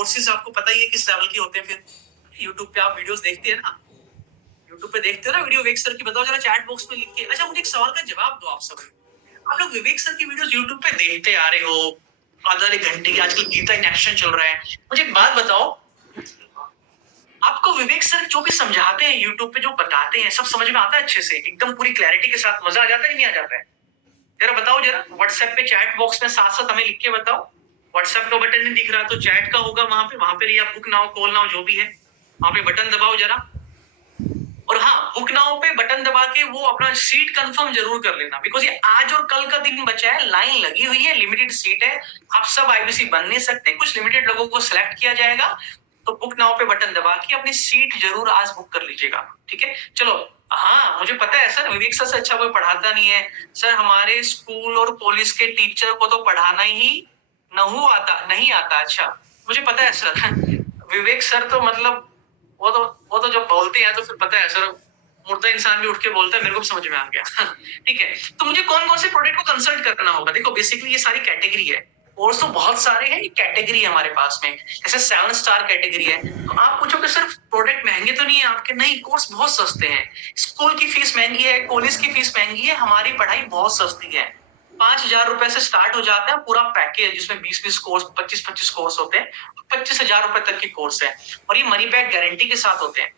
Courses आपको पता ही है किस लेवल के होते हैं। फिर यूट्यूब पे आप वीडियोस देखते हैं ना, यूट्यूब पे देखते हो ना वीडियो, विवेक सर की बताओ जरा चैट बॉक्स में लिख के। अच्छा मुझे एक सवाल का जवाब दो आप सब। आप लोग विवेक सर की वीडियोस यूट्यूब पे देखते आ रहे हो आधा एक घंटे की, आजकल गीता इन एक्शन चल रहा है। मुझे एक बात बताओ, आपको विवेक सर जो भी समझाते हैं यूट्यूब पे, जो बताते हैं, सब समझ में आता है अच्छे से, एकदम पूरी क्लैरिटी के साथ? मजा आ जाता है नहीं आ जाता है? जरा बताओ, जरा व्हाट्सएप पे चैट बॉक्स में साथ साथ हमें लिख के बताओ। व्हाट्सएप का बटन नहीं दिख रहा तो चैट का होगा वहां पे या बुक नाउ कॉल नाउ जो भी है, वहां पे बटन दबाओ जरा। और हाँ, बुक नाउ पे बटन दबा के वो अपना सीट कंफर्म जरूर कर लेना, बिकॉज ये आज और कल का दिन बचा है, लाइन लगी हुई है, लिमिटेड सीट है। आप सब आईबीसी बन नहीं सकते, कुछ लिमिटेड लोगों को सिलेक्ट किया जाएगा। तो बुक नाउ पे बटन दबा के अपनी सीट जरूर आज बुक कर लीजिएगा, ठीक है? चलो, हाँ मुझे पता है सर, विवेक सर से अच्छा कोई पढ़ाता नहीं है सर। हमारे स्कूल और कॉलेज के टीचर को तो पढ़ाना ही नहीं आता। अच्छा, मुझे पता है सर। विवेक सर तो मतलब वो तो जब बोलते हैं तो फिर पता है सर, मुर्दा इंसान भी उठ के बोलता है, मेरे को भी समझ में आ गया। ठीक है, तो मुझे कौन कौन से प्रोडक्ट को कंसल्ट करना होगा? देखो बेसिकली ये सारी कैटेगरी है, कोर्स तो बहुत सारे हैं, कैटेगरी है हमारे पास में। जैसे 7 स्टार कैटेगरी है, तो आप पूछोगे सर प्रोडक्ट महंगे तो नहीं है आपके? नहीं, कोर्स बहुत सस्ते हैं। स्कूल की फीस महंगी है, कॉलेज की फीस महंगी है, हमारी पढ़ाई बहुत सस्ती है। 5,000 रुपए से स्टार्ट हो जाता है पूरा पैकेज, जिसमें 20-20 कोर्स, 25-25 कोर्स होते हैं। 25,000 रुपए तक की कोर्स है, और ये मनी बैक गारंटी के साथ होते हैं।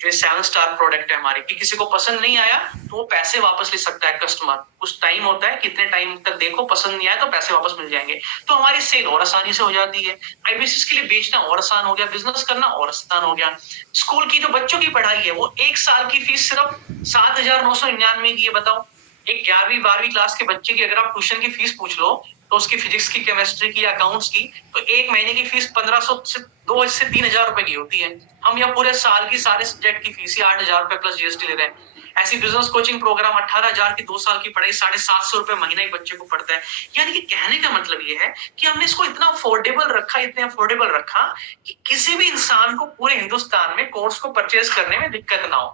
जो 7 स्टार प्रोडक्ट है हमारे, कि किसी को पसंद नहीं आया तो वो पैसे वापस ले सकता है कस्टमर। कुछ टाइम होता है, कितने टाइम तक देखो, पसंद नहीं आया तो पैसे वापस मिल जाएंगे। तो हमारी सेल और आसानी से हो जाती है। आईबीसीएस के लिए बेचना और आसान हो गया, बिजनेस करना और आसान हो गया। स्कूल की जो बच्चों की पढ़ाई है, वो 1 साल की फीस सिर्फ 7,999 की है। बताओ, एक 11वीं 12वीं क्लास के बच्चे की अगर आप ट्यूशन की फीस पूछ लो, तो उसकी फिजिक्स की, केमिस्ट्री की, अकाउंट्स की, तो एक महीने की फीस 1500 से 2 से 3,000 रुपए की होती है। हम यहाँ पूरे साल की सारे सब्जेक्ट की फीस ही 8,000 रुपए प्लस जीएसटी ले रहे हैं। ऐसी बिजनेस कोचिंग प्रोग्राम 18,000 की 2 साल की पढ़ाई 750 रुपए महीना ही बच्चे को पड़ता है। यानी कि कहने का मतलब ये है कि हमने इसको इतना अफोर्डेबल रखा, इतने अफोर्डेबल रखा कि किसी भी इंसान को पूरे हिंदुस्तान में कोर्स को परचेज करने में दिक्कत ना हो,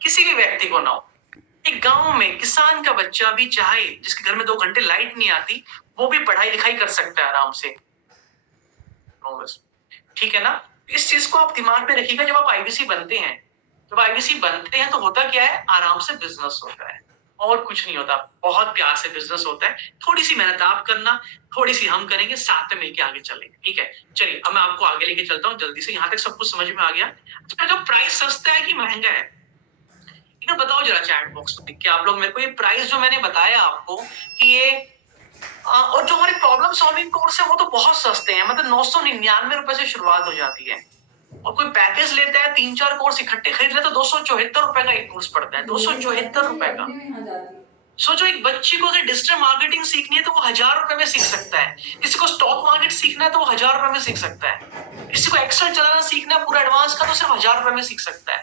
किसी भी व्यक्ति को ना हो। एक गांव में किसान का बच्चा भी चाहे, जिसके घर में 2 घंटे लाइट नहीं आती, वो भी पढ़ाई लिखाई कर सकता है आराम से। ठीक है ना? इस चीज को आप दिमाग में रखिएगा जब आप आईबीसी बनते हैं। जब आईबीसी बनते हैं तो होता क्या है, आराम से बिजनेस होता है, और कुछ नहीं होता। बहुत प्यार से बिजनेस होता है। थोड़ी सी मेहनत आप करना, थोड़ी सी हम करेंगे, साथ में मिलकर आगे चलेंगे। ठीक है, चलिए अब मैं आपको आगे लेके चलता हूँ जल्दी से। यहाँ तक सब कुछ समझ में आ गया? अच्छा, जो प्राइस सस्ता है कि महंगा है, इन्हें बताओ जरा चैट बॉक्स में लिख के आप लोग मेरे को। ये प्राइस जो मैंने बताया आपको कि ये और जो हमारे प्रॉब्लम सॉल्विंग कोर्स है वो तो बहुत सस्ते हैं, मतलब 999 रुपए से शुरुआत हो जाती है। और कोई पैकेज लेता है, 3-4 कोर्स इकट्ठे खरीद ले तो 274 रुपए का एक कोर्स पड़ता है। 274 रुपए का। सोचो, एक बच्चे को अगर डिजिटल मार्केटिंग सीखनी है तो वो 1,000 रुपए में सीख सकता है। किसी को स्टॉक मार्केट सीखना है तो वो 1,000 रुपए में सीख सकता है। किसी को एक्सेल चलाना सीखना है पूरा एडवांस का, तो सिर्फ 1,000 रुपए में सीख सकता है।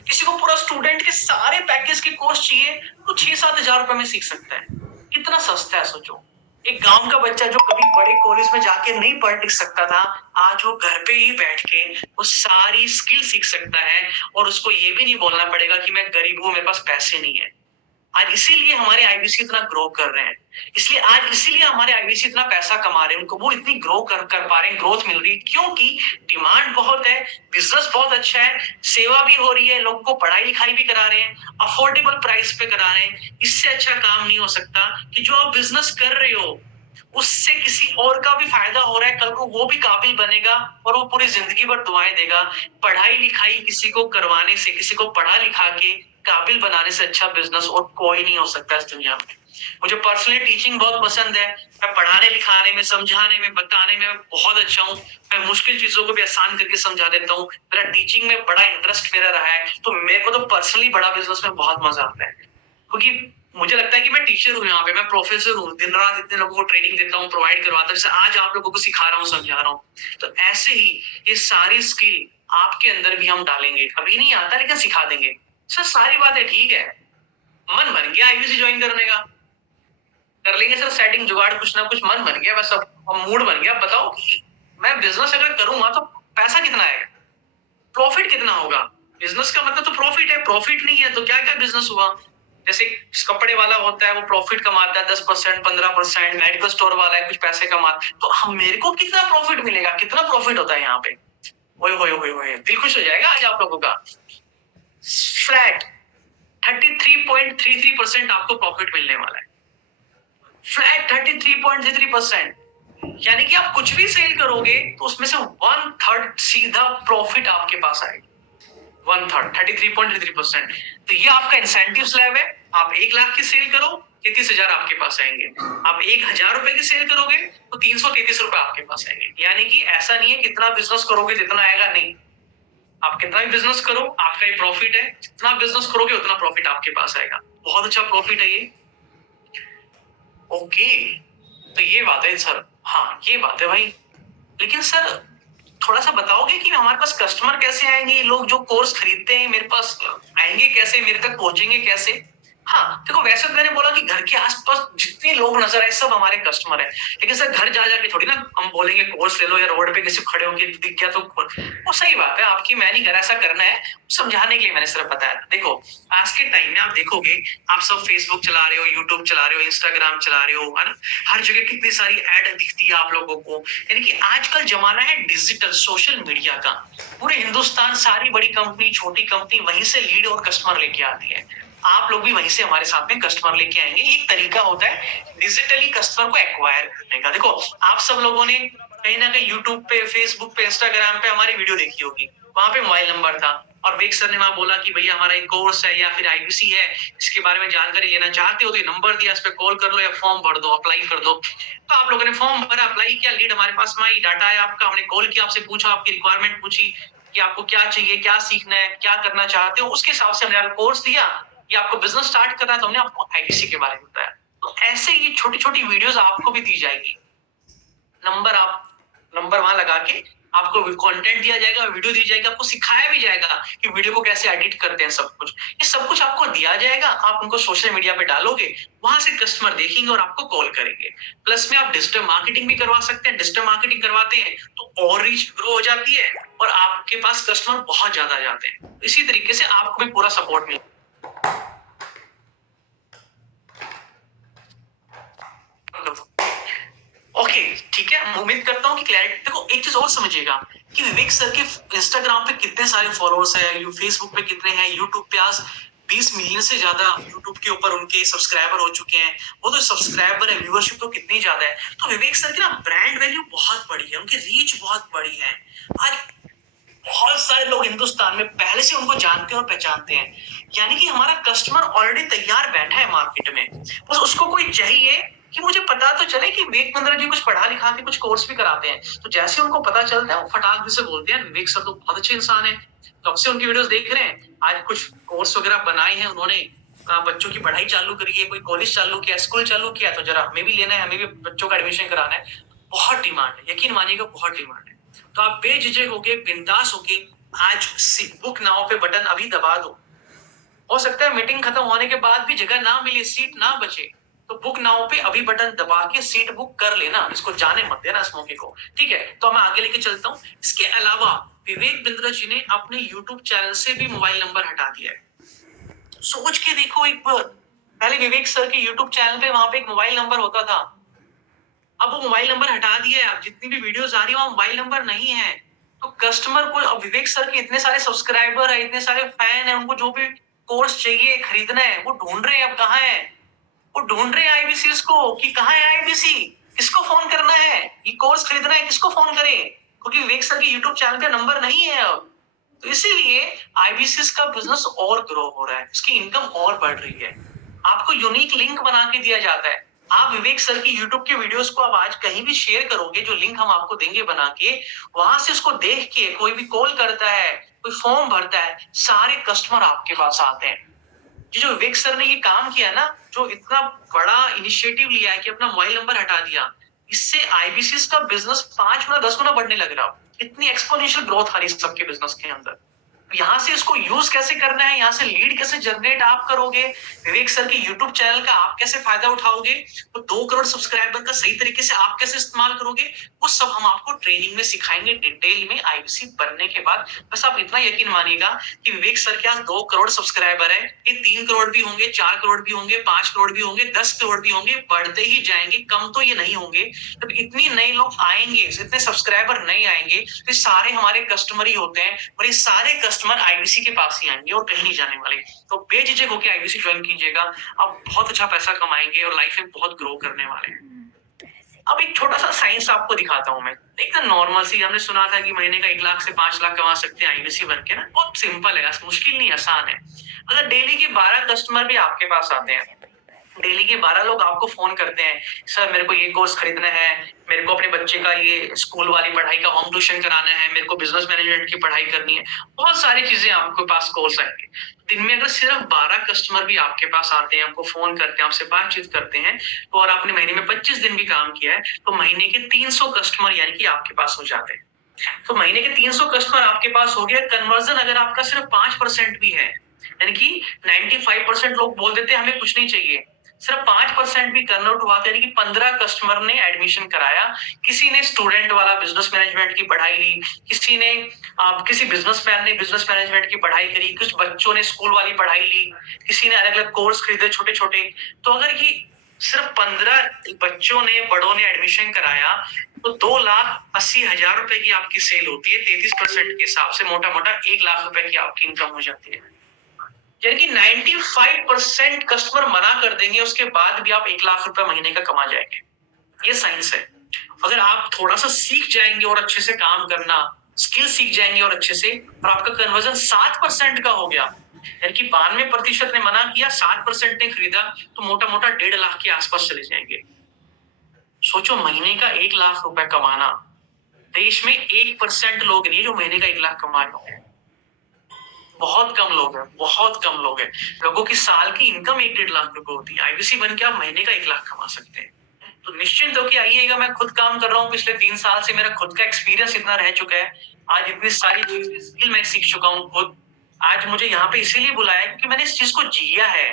किसी को पूरा स्टूडेंट के सारे पैकेज के कोर्स चाहिए तो 6-7 हजार रुपए में सीख सकता है। कितना सस्ता है सोचो। एक गांव का बच्चा जो कभी बड़े कॉलेज में जाके नहीं पढ़ लिख सकता था, आज वो घर पे ही बैठ के वो सारी स्किल सीख सकता है, और उसको ये भी नहीं बोलना पड़ेगा कि मैं गरीब हूं, मेरे पास पैसे नहीं है। आज इसीलिए हमारे आईबीसी इतना ग्रो कर रहे हैं, इसीलिए हमारे आईबीसी इतना पैसा कमा रहे हैं, उनको वो इतनी ग्रो कर पा रहे हैं, ग्रोथ मिल रही है, क्योंकि डिमांड बहुत है, बिजनेस बहुत अच्छा है, सेवा भी हो रही है, लोगों को पढ़ाई लिखाई भी करा रहे हैं, अफोर्डेबल प्राइस पे करा रहे हैं। इससे अच्छा काम नहीं हो सकता कि जो आप बिजनेस कर रहे हो उससे किसी और का भी फायदा हो रहा है, कल को वो भी काबिल बनेगा और वो पूरी जिंदगी भर दुआएं देगा। पढ़ाई लिखाई किसी को करवाने से, किसी को पढ़ा लिखा के काबिल बनाने से अच्छा बिजनेस और कोई नहीं हो सकता इस दुनिया में। मुझे पर्सनली टीचिंग बहुत पसंद है। मैं पढ़ाने लिखाने में, समझाने में, बताने में बहुत अच्छा हूँ। मैं मुश्किल चीजों को भी आसान करके समझा देता हूँ। मेरा टीचिंग में बड़ा इंटरेस्ट मेरा रहा है, तो मेरे को तो पर्सनली बड़ा बिजनेस में बहुत मजा आता है, क्योंकि मुझे लगता है कि मैं टीचर हूँ, यहाँ पे मैं प्रोफेसर हूँ, दिन रात इतने लोगों को ट्रेनिंग देता हूँ, प्रोवाइड करवाता हूँ, जैसे आज आप लोगों को सिखा रहा हूँ, समझा रहा हूँ। तो ऐसे ही ये सारी स्किल आपके अंदर भी हम डालेंगे। अभी नहीं आता लेकिन सिखा देंगे सर। सारी बातें ठीक है, मन बन गया आईबीसी ज्वाइन करने का, कर लेंगे सर सेटिंग जुगाड़, कुछ ना कुछ मन बन गया बस, अब मूड बन गया। बताओ कि मैं बिजनेस अगर करूंगा तो पैसा कितना आएगा, प्रॉफिट कितना होगा? बिजनेस का मतलब तो प्रॉफिट है, प्रॉफिट नहीं है तो क्या क्या बिजनेस हुआ? जैसे कपड़े वाला होता है वो प्रॉफिट कमाता है 10%, 15%, मेडिकल स्टोर वाला है कुछ पैसे कमाता है, तो हम मेरे को कितना प्रॉफिट मिलेगा, कितना प्रॉफिट होता है यहाँ पे। ओए होए होए होए, दिल खुश हो जाएगा आज आप लोगों का। फ्लैट 33.33% आपको प्रॉफिट मिलने वाला है। फ्लैट 33.33%, यानी कि आप कुछ भी सेल करोगे तो उसमें से 1/3 सीधा प्रॉफिट आपके पास आएगा। 1/3 33.33%। तो ये आपका इंसेंटिव स्लैब है। आप 1 लाख की सेल करो, 33,000 आपके पास आएंगे। आप 1,000 रुपए की सेल करोगे तो 333 रुपए आपके पास आएंगे। यानी कि ऐसा नहीं है कितना बिजनेस करोगे जितना आएगा, नहीं। आप कितना भी बिजनेस करो, आपका ही प्रॉफिट है। जितना बिजनेस करोगे उतना प्रॉफिट आपके पास आएगा। बहुत अच्छा प्रॉफिट है ये। ओके, तो ये बात है सर। हाँ, ये बात है भाई। लेकिन सर थोड़ा सा बताओगे कि हमारे पास कस्टमर कैसे आएंगे, ये लोग जो कोर्स खरीदते हैं मेरे पास आएंगे कैसे, मेरे तक पहुंचेंगे कैसे? हाँ, देखो वैसे तो मैंने बोला कि घर के आसपास जितने लोग नजर आए सब हमारे कस्टमर है। लेकिन सर घर जा जाके थोड़ी ना हम बोलेंगे कोर्स ले लो, या रोड पे किसी खड़े होके दिख गया तो वो सही बात है आपकी, मैं नहीं कर ऐसा करना है, समझाने के लिए मैंने सिर्फ बताया। देखो आज के टाइम में आप देखोगे, आप सब फेसबुक चला रहे हो, यूट्यूब चला रहे हो, इंस्टाग्राम चला रहे हो, है ना, हर जगह कितनी सारी एड दिखती है आप लोगों को। यानी कि आजकल जमाना है डिजिटल सोशल मीडिया का। पूरे हिंदुस्तान सारी बड़ी कंपनी छोटी कंपनी वहीं से लीड और कस्टमर लेके आती है। आप लोग भी वहीं से हमारे साथ में कस्टमर लेके आएंगे। एक तरीका होता है डिजिटली कस्टमर को एक्वायर करने का। देखो आप सब लोगों ने कहीं ना कहीं यूट्यूब पे, फेसबुक पे, इंस्टाग्राम पे हमारी वीडियो देखी होगी। वहां पे मोबाइल नंबर था और वेग सर ने वहां बोला कि भैया हमारा एक कोर्स है या फिर आईबीसी है, इसके बारे में जानकारी लेना चाहते हो तो ये नंबर दिया, इस पे कॉल कर लो या फॉर्म भर दो, अप्लाई कर दो। तो आप लोगों ने फॉर्म भरा, अप्लाई किया, लीड हमारे पास में आई, डाटा आया आपका, हमने कॉल किया, आपसे पूछा, आपकी रिक्वायरमेंट पूछी कि आपको क्या चाहिए, क्या सीखना है, क्या करना चाहते हो, उसके हिसाब से हमने आपको कोर्स दिया। या आपको बिजनेस स्टार्ट करना है तो हमने आपको आईबीसी के बारे में बताया। तो ऐसे ये छोटी छोटी वीडियोस आपको भी दी जाएगी। नंबर वहां लगा के आपको कंटेंट दिया जाएगा, वीडियो दी जाएगी, आपको सिखाया भी जाएगा कि वीडियो को कैसे एडिट करते हैं। सब कुछ ये सब कुछ आपको दिया जाएगा। आप उनको सोशल मीडिया पे डालोगे, वहां से कस्टमर देखेंगे और आपको कॉल करेंगे। प्लस में आप डिजिटल मार्केटिंग भी करवा सकते हैं। डिजिटल मार्केटिंग करवाते हैं तो और रीच ग्रो हो जाती है और आपके पास कस्टमर बहुत ज्यादा आ जाते हैं। इसी तरीके से आपको भी पूरा सपोर्ट मिलता है। ओके, ठीक है, उम्मीद करता हूँ कि क्लैरिटी। देखो एक चीज और समझिएगा कि विवेक सर के इंस्टाग्राम पे कितने सारे फॉलोअर्स है, फेसबुक पे कितने हैं, यूट्यूब पे आज 20 मिलियन से ज्यादा यूट्यूब के ऊपर उनके सब्सक्राइबर हो चुके हैं। वो तो सब्सक्राइबर है, व्यूअरशिप तो कितनी ज्यादा है। तो विवेक सर की ना ब्रांड वैल्यू बहुत बड़ी है, उनकी रीच बहुत बड़ी है। आज बहुत सारे लोग हिंदुस्तान में पहले से उनको जानते हैं और पहचानते हैं। यानी कि हमारा कस्टमर ऑलरेडी तैयार बैठा है मार्केट में, बस उसको कोई चाहिए कि मुझे पता तो चले कि विवेक बिंद्रा जी कुछ पढ़ा लिखा के कुछ कोर्स भी कराते हैं। तो जैसे उनको पता चलता है वो फटाक से बोलते हैं विवेक सर तो बहुत अच्छे इंसान है, कब से उनकी वीडियोस देख रहे हैं। आज कुछ कोर्स वगैरह बनाए हैं उन्होंने, बच्चों की पढ़ाई चालू करी है, कोई कॉलेज चालू किया, स्कूल चालू किया, तो जरा हमें भी लेना है, हमें भी बच्चों का एडमिशन कराना है। बहुत डिमांड है, यकीन मानिएगा बहुत डिमांड है। तो आप बेझिझक होके, बिंदास होके आज बुक नाउ पे बटन अभी दबा दो। हो सकता है मीटिंग खत्म होने के बाद भी जगह ना मिले, सीट ना बचे, तो बुक नाउ पे अभी बटन दबा के सीट बुक कर लेना। इसको जाने मत देना इस मौके को, ठीक है। तो मैं आगे लेके चलता हूँ। इसके अलावा विवेक बिंद्रा जी ने अपने यूट्यूब चैनल से भी मोबाइल नंबर हटा दिया है। सोच के देखो एक बार, पहले विवेक सर के यूट्यूब चैनल पे वहां पे एक मोबाइल नंबर होता था, अब वो मोबाइल नंबर हटा दिया है। अब जितनी भी वीडियोस आ रही है वहां मोबाइल नंबर नहीं है। तो कस्टमर को अब विवेक सर के इतने सारे सब्सक्राइबर है, इतने सारे फैन है, उनको जो भी कोर्स चाहिए खरीदना है वो ढूंढ रहे हैं। अब कहाँ है वो, ढूंढ रहे हैं आईबीसी को कि कहाँ है आईबीसी, किसको फोन करना है, ये कोर्स खरीदना है किसको फोन करें, क्योंकि विवेक सर के यूट्यूब चैनल पे नंबर नहीं है अब। तो इसीलिए आईबीसी का बिजनेस और ग्रो हो रहा है, उसकी इनकम और बढ़ रही है। आपको यूनिक लिंक बना के दिया जाता है। आप विवेक सर की यूट्यूब के वीडियोस को आप आज कहीं भी शेयर करोगे, जो लिंक हम आपको देंगे बना के, वहां से उसको देख के कोई भी कॉल करता है, कोई फॉर्म भरता है, सारे कस्टमर आपके पास आते हैं। जो विवेक सर ने ये काम किया ना, जो इतना बड़ा इनिशिएटिव लिया है कि अपना मोबाइल नंबर हटा दिया, इससे आईबीसी का बिजनेस 5 गुना 10 गुना बढ़ने लग रहा है। इतनी एक्सपोनेंशियल ग्रोथ आ रही है सबके बिजनेस के अंदर। यहाँ से इसको यूज कैसे करना है, यहाँ से लीड कैसे जनरेट आप करोगे, विवेक सर के यूट्यूब चैनल का आप कैसे फायदा उठाओगे, तो 2 करोड़ सब्सक्राइबर का सही तरीके से आप कैसे इस्तेमाल करोगे, वो सब हम आपको ट्रेनिंग में सिखाएंगे डिटेल में आईबीसी बनने के बाद। बस आप इतना यकीन मानिएगा कि विवेक सर के यहाँ 2 करोड़ सब्सक्राइबर है, ये 3 करोड़ भी होंगे, 4 करोड़ भी होंगे, 5 करोड़ भी होंगे, 10 करोड़ भी होंगे, बढ़ते ही जाएंगे, कम तो ये नहीं होंगे। जब इतनी नए लोग आएंगे, इतने सब्सक्राइबर नहीं आएंगे, तो सारे हमारे कस्टमर ही होते हैं और ये सारे कस्टमर आईबीसी के पास ही आएंगे और कहीं नहीं जाने वाले। तो बेझिझक होकर आईबीसी ज्वाइन कीजिएगा, आप बहुत अच्छा पैसा कमाएंगे और लाइफ में बहुत ग्रो करने वाले हैं। अब एक छोटा सा साइंस आपको दिखाता हूं मैं, एकदम नॉर्मल सी, हमने सुना था कि महीने का 1 लाख से 5 लाख कमा सकते हैं आईबीसी बन के ना, बहुत सिंपल है, मुश्किल नहीं, आसान है। अगर डेली के 12 कस्टमर भी आपके पास आते हैं, डेली के 12 लोग आपको फोन करते हैं, सर मेरे को ये कोर्स खरीदना है, मेरे को अपने बच्चे का ये स्कूल वाली पढ़ाई का होम ट्यूशन कराना है, मेरे को बिजनेस मैनेजमेंट की पढ़ाई करनी है, बहुत सारी चीजें आपके पास कोर्स आएंगे। दिन में अगर सिर्फ 12 कस्टमर भी आपके पास आते हैं, आपको फोन करते हैं, आपसे बातचीत करते हैं, तो और आपने महीने में 25 दिन भी काम किया है, तो महीने के 300 कस्टमर यानी कि आपके पास हो जाते हैं। तो महीने के 300 कस्टमर आपके पास हो गया, कन्वर्जन अगर आपका सिर्फ 5% भी है, यानी कि 95% लोग बोल देते हैं हमें कुछ नहीं चाहिए, सिर्फ 5% भी कन्वर्ट हुआ, यानी कि 15 कस्टमर ने एडमिशन कराया, किसी ने स्टूडेंट वाला बिजनेस मैनेजमेंट की पढ़ाई ली, किसी ने किसी बिजनेसमैन ने बिजनेस मैनेजमेंट की पढ़ाई करी, कुछ बच्चों ने स्कूल वाली पढ़ाई ली, किसी ने अलग अलग कोर्स खरीदे छोटे छोटे। तो अगर ये सिर्फ 15 बच्चों ने, बड़ों ने एडमिशन कराया, तो 2,80,000 रुपए की आपकी सेल होती है, 33% के हिसाब से मोटा मोटा 1 लाख रुपए की आपकी इनकम हो जाती है। यानी कि 95% कस्टमर मना कर देंगे, उसके बाद भी आप 1 लाख रुपए महीने का कमा जाएंगे। ये साइंस है। अगर आप थोड़ा सा सीख जाएंगे और अच्छे से काम करना, स्किल सीख जाएंगे और अच्छे से, और आपका कन्वर्जन 7% का हो गया, यानी कि 92% ने मना किया, 7% ने खरीदा, तो मोटा मोटा 1.5 लाख के आसपास चले जाएंगे। सोचो, महीने का 1 लाख रुपए कमाना, देश में 1% लोग नहीं जो महीने का 1 लाख कमा रहे हैं, बहुत कम लोग हैं, बहुत कम लोग हैं। लोगों की साल की इनकम 1-1.5 लाख रुपए होती है, आईबीसी बन के आप महीने का 1 लाख कमा सकते हैं। तो निश्चिंत होकर आइएगा, मैं खुद काम कर रहा हूँ पिछले 3 साल से, मेरा खुद का एक्सपीरियंस इतना रह चुका है, आज इतनी सारी चीजें स्किल मैं सीख चुका हूँ खुद। आज मुझे यहाँ पे इसीलिए बुलाया क्योंकि मैंने इस चीज को जिया है।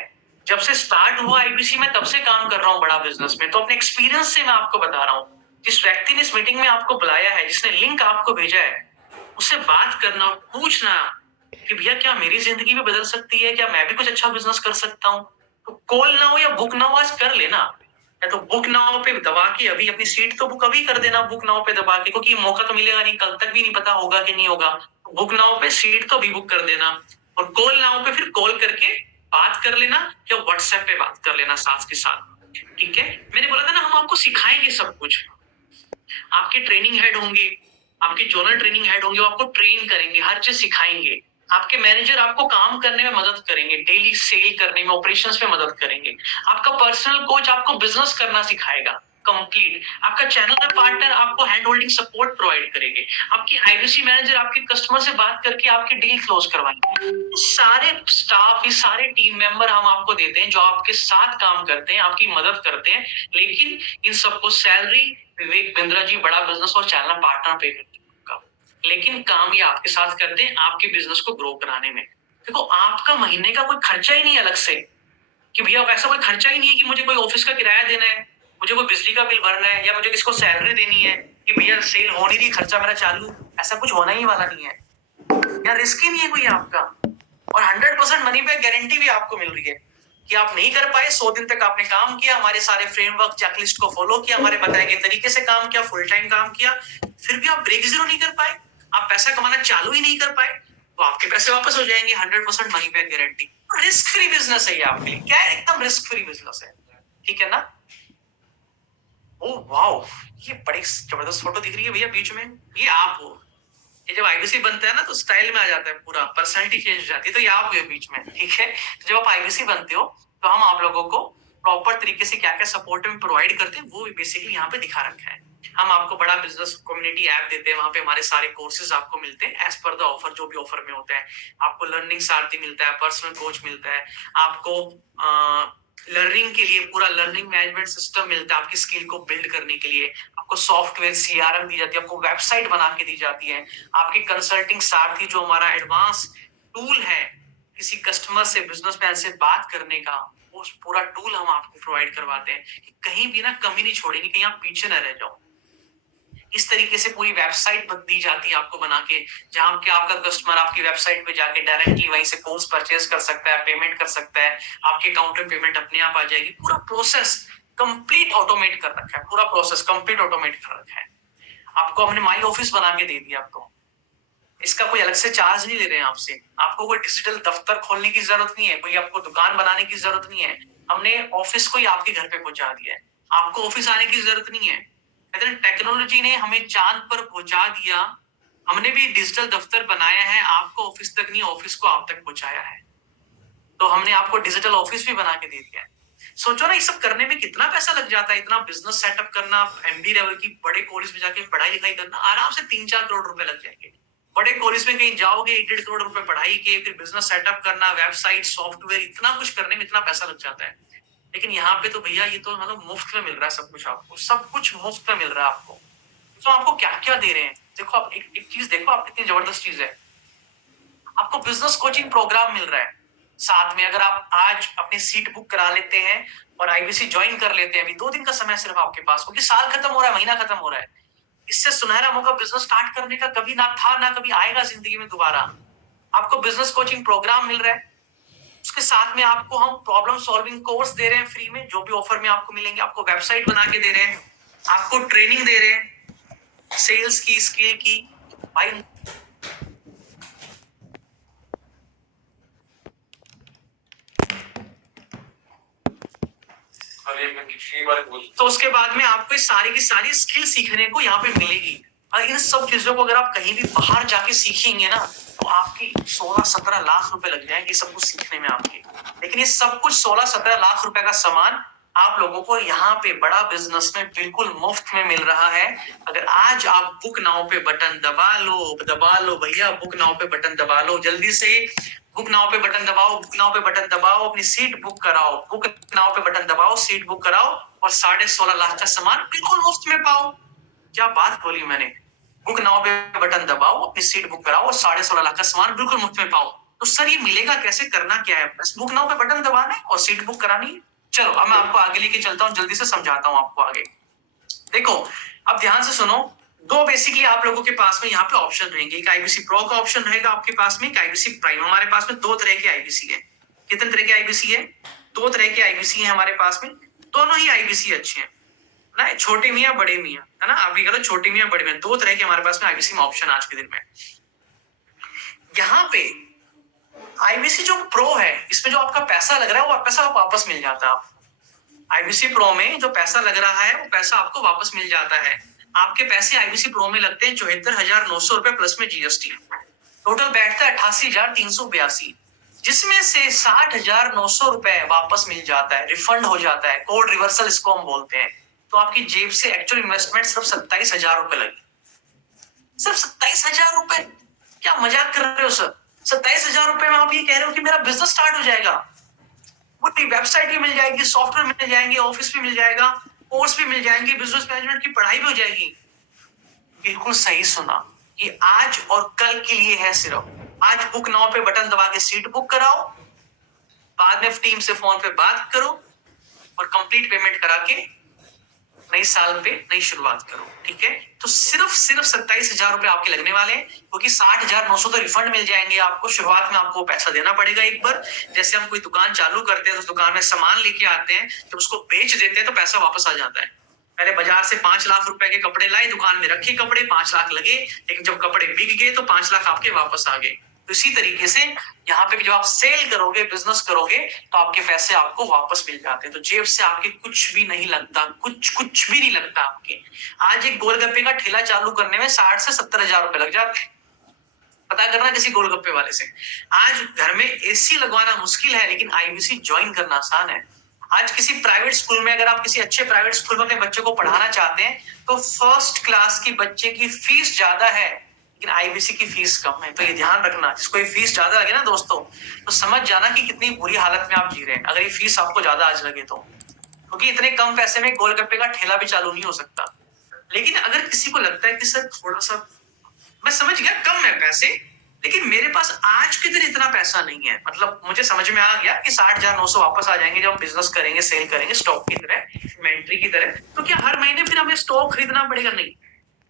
जब से स्टार्ट हुआ आईबीसी में, तब से काम कर रहा हूँ बड़ा बिजनेस में, तो अपने एक्सपीरियंस से मैं आपको बता रहा हूँ। जिस व्यक्ति ने इस मीटिंग में आपको बुलाया है, जिसने लिंक आपको भेजा है, उससे बात करना और पूछना कि भैया क्या मेरी जिंदगी भी बदल सकती है, क्या मैं भी कुछ अच्छा बिजनेस कर सकता हूँ। तो कॉल ना हो या बुक ना हो, आज कर लेना, या तो बुक नाउ पे दबा के अभी अपनी सीट तो बुक अभी कर देना, बुक नाउ पे दबा के, क्योंकि मौका तो मिलेगा नहीं, कल तक भी नहीं पता होगा कि नहीं होगा। बुक नाउ पे सीट तो अभी बुक कर देना, और कॉल नाउ पे फिर कॉल करके बात कर लेना, या व्हाट्सएप पे बात कर लेना साथ के साथ। ठीक है, मैंने बोला था ना हम आपको सिखाएंगे सब कुछ। आपके ट्रेनिंग हेड होंगे, आपके जोनल ट्रेनिंग हेड होंगे, वो आपको ट्रेन करेंगे, हर चीज सिखाएंगे। आपके मैनेजर आपको काम करने में मदद करेंगे, डेली सेल करने में, ऑपरेशंस में मदद करेंगे। आपका पर्सनल कोच आपको बिजनेस करना सिखाएगा कंप्लीट। आपका चैनल का पार्टनर आपको हैंड होल्डिंग सपोर्ट प्रोवाइड करेंगे। आपकी आईबीसी मैनेजर आपके कस्टमर से बात करके आपकी डील क्लोज करवाएंगे। सारे स्टाफ, ये सारे टीम मेंबर हम आपको देते हैं जो आपके साथ काम करते हैं, आपकी मदद करते हैं, लेकिन इन सबको सैलरी विवेक बिंद्रा जी बड़ा बिजनेस और चैनल पार्टनर पे करते हैं। लेकिन काम ये आपके साथ करते हैं, आपके बिजनेस को ग्रो कराने में। देखो, आपका महीने का कोई खर्चा ही नहीं अलग से, कि भैया ऐसा कोई खर्चा ही नहीं है कि मुझे कोई ऑफिस का किराया देना है, मुझे कोई बिजली का बिल भरना है, या मुझे किसी को सैलरी देनी है, कि भैया सेल हो नहीं रही, खर्चा मेरा चालू, ऐसा कुछ होना ही वाला नहीं है। या रिस्क ही नहीं है कोई आपका, और 100% मनी बैक गारंटी भी आपको मिल रही है कि आप नहीं कर पाए, 100 दिन तक आपने काम किया, हमारे सारे फ्रेमवर्क चेकलिस्ट को फॉलो किया, हमारे बताए गए तरीके से काम किया, फुल टाइम काम किया, फिर भी आप ब्रेक जीरो नहीं कर पाए, आप पैसा कमाना चालू ही नहीं कर पाए, तो आपके पैसे वापस हो जाएंगे। 100% money back guarantee, risk free business है ये आपके लिए। क्या है, एकदम रिस्क फ्री बिजनेस है, ठीक है ना। ओ वाओ, ये बड़ी जबरदस्त फोटो दिख रही है भैया बीच में, ये आप हो। ये जब आईबीसी बनता है ना, तो स्टाइल में आ जाता है, पूरा पर्सनैलिटी चेंज हो जाती है, तो ये आप हुए बीच में, ठीक है। तो जब आप आईबीसी बनते हो, तो हम आप लोगों को प्रॉपर तरीके से क्या क्या सपोर्ट में प्रोवाइड करते हैं, वो बेसिकली यहाँ पे दिखा रखा है। हम आपको बड़ा बिजनेस कम्युनिटी ऐप देते हैं, वहां पे हमारे सारे कोर्सेज आपको मिलते हैं एज पर द ऑफर, जो भी ऑफर में होता है। आपको लर्निंग सारथी मिलता है, पर्सनल कोच मिलता है, आपको लर्निंग के लिए पूरा लर्निंग मैनेजमेंट सिस्टम मिलता है, आपकी स्किल को बिल्ड करने के लिए। आपको सॉफ्टवेयर सीआरएम दी जाती है, आपको वेबसाइट बना के दी जाती है। आपकी कंसल्टिंग सारथी जो हमारा एडवांस टूल है किसी कस्टमर से, बिजनेसमैन से बात करने का, वो पूरा टूल हम आपको प्रोवाइड करवाते हैं कि कहीं भी ना कमी नहीं छोड़ेंगे, कहीं आप पीछे ना रह जाओ। इस तरीके से पूरी वेबसाइट दी जाती है आपको बना के, जहां के आपका कस्टमर आपकी वेबसाइट पे जाके डायरेक्टली वहीं से कोर्स परचेज कर सकता है, पेमेंट कर सकता है, आपके अकाउंट में पेमेंट अपने आप आ जाएगी। पूरा प्रोसेस कंप्लीट ऑटोमेट कर रखा है, पूरा प्रोसेस कंप्लीट ऑटोमेट कर रखा है। आपको हमने माई ऑफिस बना के दे दिया आपको, इसका कोई अलग से चार्ज नहीं ले रहे हैं आपसे। आपको कोई डिजिटल दफ्तर खोलने की जरूरत नहीं है, कोई आपको दुकान बनाने की जरूरत नहीं है। हमने ऑफिस को ही आपके घर पे पहुंचा दिया है, आपको ऑफिस आने की जरूरत नहीं है। कहते हैं टेक्नोलॉजी ने हमें चांद पर पहुंचा दिया, हमने भी डिजिटल दफ्तर बनाया है, आपको ऑफिस तक नहीं, ऑफिस को आप तक पहुंचाया है। तो हमने आपको डिजिटल ऑफिस भी बना के दे दिया है। सोचो ना, ये सब करने में कितना पैसा लग जाता है। इतना बिजनेस सेटअप करना, एमडी लेवल की बड़े कॉलेज में जाके पढ़ाई लिखाई करना, आराम से 3-4 करोड़ रुपए लग जाएंगे। बड़े कॉलेज में कहीं जाओगे 1.5 करोड़ रुपए पढ़ाई के, फिर बिजनेस सेटअप करना, वेबसाइट, सॉफ्टवेयर, इतना कुछ करने में इतना पैसा लग जाता है। लेकिन यहाँ पे तो भैया ये तो मतलब मुफ्त में मिल रहा है सब कुछ, आपको सब कुछ मुफ्त में मिल रहा है आपको। तो आपको क्या क्या दे रहे हैं, देखो आप एक चीज देखो, आप कितनी जबरदस्त चीज है। आपको बिजनेस कोचिंग प्रोग्राम मिल रहा है साथ में। अगर आप आज अपनी सीट बुक करा लेते हैं और आईबीसी ज्वाइन कर लेते हैं, अभी 2 दिन का समय सिर्फ आपके पास, क्योंकि साल खत्म हो रहा है, महीना खत्म हो रहा है। इससे सुनहरा मौका बिजनेस स्टार्ट करने का कभी ना था, ना कभी आएगा जिंदगी में दोबारा। आपको बिजनेस कोचिंग प्रोग्राम मिल रहा है, उसके साथ में आपको हम प्रॉब्लम सॉल्विंग कोर्स दे रहे हैं फ्री में, जो भी ऑफर में आपको मिलेंगे। आपको वेबसाइट बना के दे रहे हैं, आपको ट्रेनिंग दे रहे हैं सेल्स की, स्किल की। भाई तो उसके बाद में आपको सारी की सारी स्किल सीखने को यहाँ पे मिलेगी। और इन सब चीजों को अगर आप कहीं भी बाहर जाके सीखेंगे ना, तो आपकी 16-17 लाख रुपए लग जाएंगे सब कुछ सीखने में आपके। लेकिन ये सब कुछ 16-17 लाख रुपए का सामान आप लोगों को यहाँ पे बड़ा बिजनेस में बिल्कुल मुफ्त में मिल रहा है। अगर आज आप बुक नाउ पे बटन दबा लो भैया, बुक नाउ पे बटन दबा लो जल्दी से। बुक नाउ पे बटन दबाओ, बुक नाउ पे बटन दबाओ, अपनी सीट बुक कराओ, बुक नाउ पे बटन दबाओ, सीट बुक कराओ और 16.5 लाख का सामान बिल्कुल मुफ्त में पाओ। क्या बात बोली मैंने। बुक नाउ पे बटन दबाओ, अपनी सीट बुक कराओ और 16.5 लाख का सामान बिल्कुल मुफ्त में पाओ। तो सर ये मिलेगा कैसे, करना क्या है? बस बुक नाउ पे बटन दबाना है और सीट बुक करानी है। चलो अब मैं आपको आगे लेके चलता हूँ, जल्दी से समझाता हूँ आपको आगे। देखो अब ध्यान से सुनो, दो बेसिकली आप लोगों के पास में यहाँ पे ऑप्शन रहेंगे। एक आईबीसी प्रो का ऑप्शन रहेगा आपके पास में, एक आईबीसी प्राइम। हमारे पास में 2 तरह के आईबीसी है। कितने तरह के आईबीसी है? 2 तरह के आईबीसी है हमारे पास में। दोनों ही आईबीसी अच्छे हैं ना, छोटे मियाँ बड़े मियाँ, है ना। आप भी कहो छोटे मियाँ बड़े मियाँ, 2 तरह के हमारे पास में आईबीसी में ऑप्शन आज के दिन में। यहाँ पे आईबीसी जो प्रो है, इसमें जो आपका पैसा लग रहा है वो पैसा वापस मिल जाता है आपको। आईबीसी प्रो में जो पैसा लग रहा है वो पैसा आपको वापस मिल जाता है। आपके पैसे आईबीसी प्रो में लगते हैं 74,900 रुपए प्लस में जीएसटी। टोटल बैठता है 88,382, जिसमें से 60,900 रुपए वापस मिल जाता है, रिफंड हो जाता है, कोड रिवर्सल इसको हम बोलते हैं। तो आपकी जेब से एक्चुअल इन्वेस्टमेंट सिर्फ 27,000 रुपए लगी। सिर्फ 27,000 रुपए? क्या मजाक कर रहे हो सर? 27,000 रुपए में आप ये कह रहे हो कि मेरा बिजनेस स्टार्ट हो जाएगा? पूरी वेबसाइट भी मिल जाएगी, सॉफ्टवेयर मिल जाएंगे, ऑफिस भी मिल जाएगा, कोर्स भी मिल जाएंगे, बिजनेस मैनेजमेंट की पढ़ाई भी हो जाएगी। बिल्कुल सही सुना, ये आज और कल के लिए है सिर्फ। आज बुक नाउ पे बटन दबा के सीट बुक कराओ, बाद में टीम से फोन पे बात करो और कंप्लीट पेमेंट करा के नई साल पे नई शुरुआत करो। ठीक है, तो सिर्फ 27,000 रुपए आपके लगने वाले हैं, क्योंकि 60,900 तो रिफंड मिल जाएंगे आपको। शुरुआत में आपको पैसा देना पड़ेगा एक बार। जैसे हम कोई दुकान चालू करते हैं तो दुकान में सामान लेके आते हैं, जब उसको बेच देते हैं तो पैसा वापस आ जाता है। पहले बाजार से 5 लाख रुपए के कपड़े लाए, दुकान में रखे कपड़े, 5 लाख लगे, लेकिन जब कपड़े बिक गए तो 5 लाख आपके वापस आ गए। तो इसी तरीके से यहाँ पे जब आप सेल करोगे, बिजनेस करोगे, तो आपके पैसे आपको वापस मिल जाते हैं। तो जेब से आपके कुछ भी नहीं लगता, कुछ भी नहीं लगता आपके। आज एक गोलगप्पे का ठेला चालू करने में 60 से 70,000 रुपए लग जाते हैं। पता करना किसी गोलगप्पे वाले से। आज घर में एसी लगवाना मुश्किल है, लेकिन आईबीसी ज्वाइन करना आसान है। आज किसी प्राइवेट स्कूल में, अगर आप किसी अच्छे प्राइवेट स्कूल में अपने बच्चों को पढ़ाना चाहते हैं, तो फर्स्ट क्लास की बच्चे की फीस ज्यादा है, लेकिन आईबीसी की फीस कम है। तो ये ध्यान रखना, जिसको ये फीस ज्यादा लगे ना दोस्तों, तो समझ जाना कि कितनी बुरी हालत में आप जी रहे हैं, अगर ये फीस आपको ज्यादा आज लगे तो। क्योंकि इतने कम पैसे में गोलगप्पे का ठेला भी चालू नहीं हो सकता। लेकिन अगर किसी को लगता है कि सर थोड़ा सा, मैं समझ गया कम है पैसे, लेकिन मेरे पास आज के दिन इतना पैसा नहीं है। मतलब मुझे समझ में आ गया कि 60,900 वापस आ जाएंगे जब हम बिजनेस करेंगे, सेल करेंगे स्टॉक की तरह, इन्वेंट्री की तरह। तो क्या हर महीने फिर हमें स्टॉक खरीदना पड़ेगा? नहीं,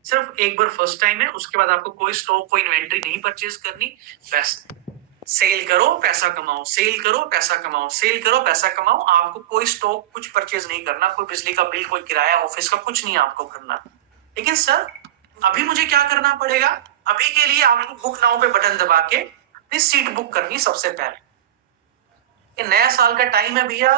सिर्फ एक बार फर्स्ट टाइम है, उसके बाद आपको कोई स्टॉक, कोई इन्वेंट्री नहीं परचेज करनी। बस सेल करो, पैसा कमाओ, सेल करो, पैसा कमाओ, सेल करो, पैसा कमाओ। आपको कोई स्टॉक कुछ परचेज नहीं करना, कोई बिजली का बिल, कोई किराया ऑफिस का कुछ नहीं आपको करना। लेकिन सर अभी मुझे क्या करना पड़ेगा? अभी के लिए आपको बुक नाउ पे बटन दबा के अपनी सीट बुक करनी सबसे पहले। ये नया साल का टाइम है भैया,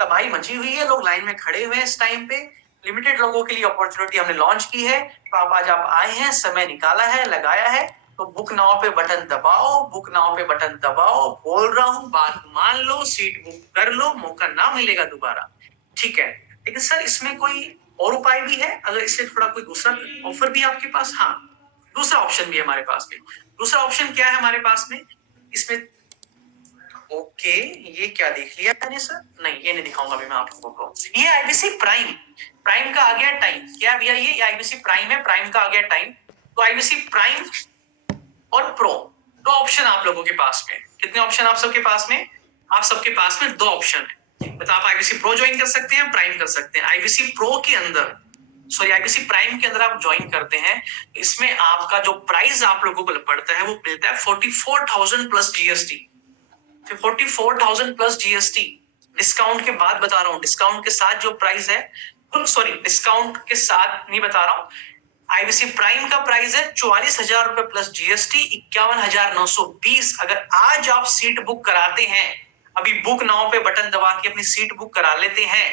तबाही मची हुई है, लोग लाइन में खड़े हुए हैं इस टाइम पे। लिमिटेड लोगों के लिए अपॉर्चुनिटी हमने लॉन्च की है, तो आज आप आए हैं, समय निकाला है, लगाया है, तो बुक नाउ पे बटन दबाओ, बुक नाउ पे बटन दबाओ। बोल रहा हूं, बात मान लो, सीट बुक कर लो, मौका ना मिलेगा दोबारा। ठीक है, लेकिन सर इसमें कोई और उपाय भी है? अगर इससे थोड़ा कोई दूसरा ऑफर भी आपके पास? हाँ, दूसरा ऑप्शन भी है हमारे पास में। दूसरा ऑप्शन क्या है हमारे पास में इसमें? ओके, ये क्या देख लिया मैंने सर? नहीं, ये नहीं दिखाऊंगा अभी मैं आप लोगों को। ये आईबीसी प्राइम, प्राइम का आ गया टाइम। क्या भैया? ये आईबीसी प्राइम है, प्राइम का आ गया टाइम। तो आईबीसी प्राइम और प्रो, दो ऑप्शन आप लोगों के पास में। कितने ऑप्शन आप सबके पास में? आप सबके पास में दो ऑप्शन है। मतलब आप आईबीसी प्रो ज्वाइन कर सकते हैं, प्राइम कर सकते हैं। आईबीसी प्रो के अंदर, सॉरी आईबीसी प्राइम के अंदर आप ज्वाइन करते हैं, इसमें आपका जो प्राइस आप लोगों को पड़ता है वो मिलता है 44,000 plus GST. 44,000 plus GST discount के बाद बता रहा हूं। डिस्काउंट के साथ जो प्राइस है, सॉरी डिस्काउंट के साथ नहीं बता रहा हूं। आईबीसी प्राइम का प्राइस है 44,000 रुपए प्लस जीएसटी, 51,920। अगर आज आप सीट बुक कराते हैं, अभी बुक नाउ पे बटन दबा के अपनी सीट बुक करा लेते हैं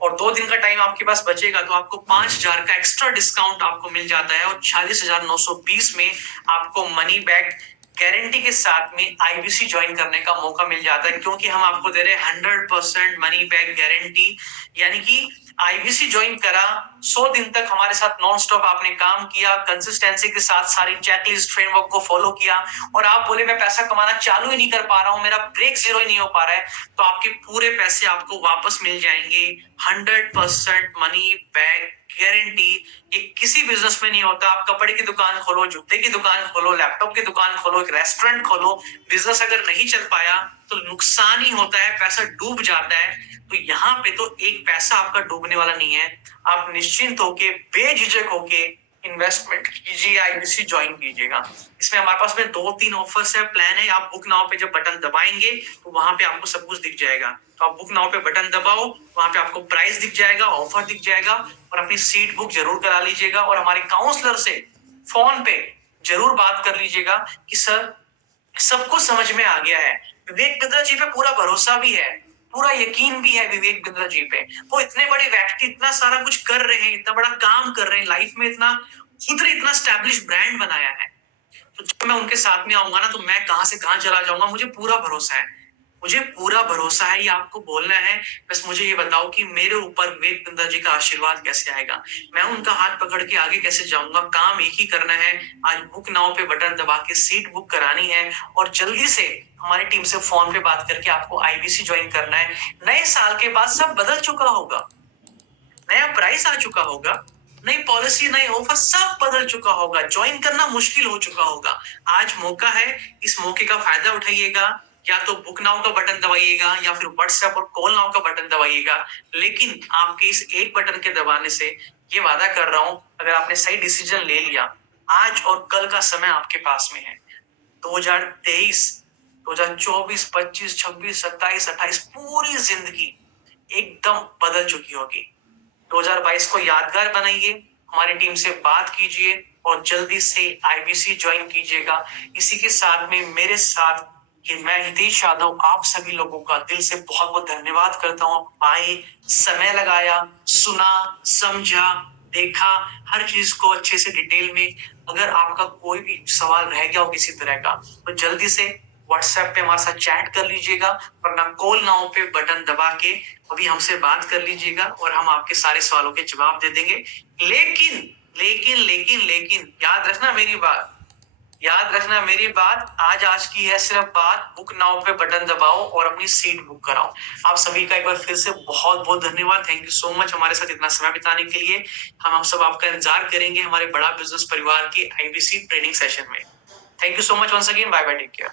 और 2 दिन का टाइम आपके पास बचेगा, तो आपको 5,000 का एक्स्ट्रा डिस्काउंट आपको मिल जाता है और 46,920 में आपको मनी बैक गारंटी के साथ में आईबीसी ज्वाइन करने का मौका मिल जाता है। क्योंकि हम आपको दे रहे हैं 100% मनी बैक गारंटी। यानी कि आईबीसी ज्वाइन करा, 100 दिन तक हमारे साथ नॉन स्टॉप आपने काम किया, कंसिस्टेंसी के साथ सारी चेकलिस्ट फ्रेमवर्क को फॉलो किया, और आप बोले मैं पैसा कमाना चालू ही नहीं कर पा रहा हूं, मेरा ब्रेक जीरो ही नहीं हो पा रहा है, तो आपके पूरे पैसे आपको वापस मिल जाएंगे। 100% मनी बैक गारंटी। ये किसी बिजनेस में नहीं होता। आप कपड़े की दुकान खोलो, जूते की दुकान खोलो, लैपटॉप की दुकान खोलो, एक रेस्टोरेंट खोलो, बिजनेस अगर नहीं चल पाया तो नुकसान ही होता है, पैसा डूब जाता है। तो यहाँ पे तो एक पैसा आपका डूबने वाला नहीं है। आप निश्चिंत होके, बेझिझक होके इन्वेस्टमेंट कीजिए, आईबीसी ज्वाइन कीजिएगा। इसमें हमारे पास में 2-3 ऑफर्स है, प्लान है। आप बुक नाउ पे जब बटन दबाएंगे तो वहां पे आपको सब कुछ दिख जाएगा। तो आप बुक नाउ पे बटन दबाओ, वहां पे आपको प्राइस दिख जाएगा, ऑफर दिख जाएगा, और अपनी सीट बुक जरूर करा लीजिएगा। और हमारे काउंसलर से फोन पे जरूर बात कर लीजिएगा कि सर सबको समझ में आ गया है, विवेक बिंद्रा जी पे पूरा भरोसा भी है, पूरा यकीन भी है विवेक बिंद्रा जी पे। वो इतने बड़े व्यक्ति, इतना सारा कुछ कर रहे हैं, इतना बड़ा काम कर रहे हैं लाइफ में, इतना खुद ने इतना स्टैब्लिश ब्रांड बनाया है। तो जब मैं उनके साथ में आऊंगा ना, तो मैं कहां से कहां चला जाऊंगा, मुझे पूरा भरोसा है। मुझे पूरा भरोसा है, ये आपको बोलना है। बस मुझे ये बताओ कि मेरे ऊपर विवेक बिंद्रा जी का आशीर्वाद कैसे आएगा, मैं उनका हाथ पकड़ के आगे कैसे जाऊंगा। काम एक ही करना है, आज बुक नाउ पे बटन दबा के सीट बुक करानी है, और जल्दी से हमारी टीम से फोन पे बात करके आपको आईबीसी ज्वाइन करना है। नए साल के बाद सब बदल चुका होगा, नया प्राइस आ चुका होगा, नई पॉलिसी, नई ऑफर, सब बदल चुका होगा, ज्वाइन करना मुश्किल हो चुका होगा। आज मौका है, इस मौके का फायदा उठाइएगा। या तो बुक नाउ का बटन दबाइएगा या फिर व्हाट्सएप और कॉल नाउ का बटन दबाइएगा। लेकिन आपके इस एक बटन के दबाने से, ये वादा कर रहा हूं, अगर आपने सही डिसीजन ले लिया, आज और कल का समय आपके पास में है। 2023, 2024, 25, 26, 27, 28 पूरी जिंदगी एकदम बदल चुकी होगी। 2022 को यादगार बनाइए, हमारी टीम से बात कीजिए और जल्दी से आईबीसी ज्वाइन कीजिएगा। इसी के साथ में मेरे साथ कि मैं हितेश यादव आप सभी लोगों का दिल से बहुत बहुत धन्यवाद करता हूँ। आए, समय लगाया, सुना, समझा, देखा, हर चीज को अच्छे से डिटेल में। अगर आपका कोई भी सवाल रह गया हो किसी तरह का, तो जल्दी से व्हाट्सएप पे हमारे साथ चैट कर लीजिएगा, वरना कॉल नाउ पे बटन दबा के अभी हमसे बात कर लीजिएगा और हम आपके सारे सवालों के जवाब दे देंगे। लेकिन लेकिन लेकिन लेकिन याद रखना मेरी बात, याद रखना मेरी बात, आज की है सिर्फ बात, बुक नाउ पे बटन दबाओ और अपनी सीट बुक कराओ। आप सभी का एक बार फिर से बहुत बहुत धन्यवाद। थैंक यू सो मच हमारे साथ इतना समय बिताने के लिए। हम सब आपका इंतजार करेंगे हमारे बड़ा बिजनेस परिवार के आईबीसी ट्रेनिंग सेशन में। Thank you so much once again, bye bye, take care.